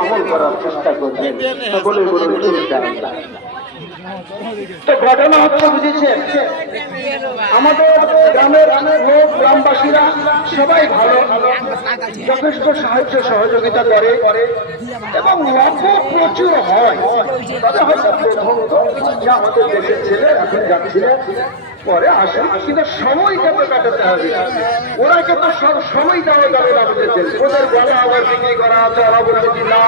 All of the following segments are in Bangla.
আমল করার চেষ্টা করবেন। বলে বলুন তো ঘটনা হচ্ছে বুঝেছেন, আমাদের গ্রামের লোক গ্রামবাসীরা সবাই ভালো, যথেষ্ট সাহায্য সহযোগিতা করে এবং লাভ প্রচুর হয়। তবে হয়তো আমাদের দেশের ছেলে এখন যাচ্ছিলেন, পরে আসেন, কিন্তু সময়টা তো কাটাতে হবে। ওরাকে তো সব সময় দেওয়া যাবে না, বুঝেছেন। ওদের গলা আবার বিক্রি করা আছে, ওরা বলছে না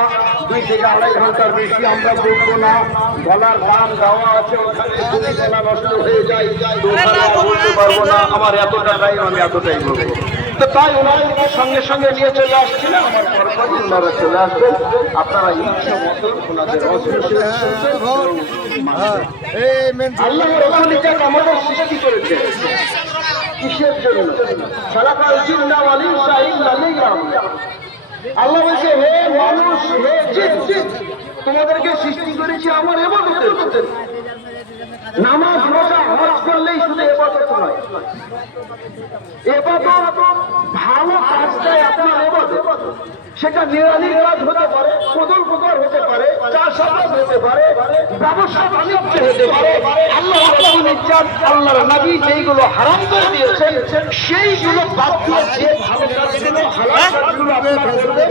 2 থেকে 2.5 ঘন্টার বেশি আমরা বলবো না, গলার দাম দেওয়া আছে, ওখানে যদি গলা নষ্ট হয়ে যায় বলতে পারবো না, আমার এত টাকাই আমি এতটাই বলবো। তো তাই ওনারা সঙ্গে সঙ্গে নিয়ে চলে আসছিলেন, আমার পরপরই ওনারা চলে আসবেন। আপনারা ইচ্ছা মতো ওনাদের আল্লাহ রাসূল আমাদের সৃষ্টি করেছে কিসের জন্য? খালাকাল জিন্না ওয়াল ইনসা ইল্লা লিয়াবুদুন। আল্লাহ বলছে, হে মানুষ, হে জিন, তোমাদেরকে সৃষ্টি করেছি আমার ইবাদতের জন্য। নামাজ রোজা হজ করলেই শুধু ইবাদত নয়, ইবাদত ভালো কাজটাই আপনার ইবাদত। সেটা নিরালির কাজ হতে পারে, কদল কুদর হতে পারে, চাষাবাদ হতে পারে, ব্যবসা বাণিজ্য হতে পারে। আল্লাহ রাসূল ইজ্জাত আল্লাহর নবী যেইগুলো হারাম করে দিয়েছেন সেইগুলো বাদ দিয়ে যে ভালো কাজগুলো হালাল কাজগুলো আপনারা করবেন,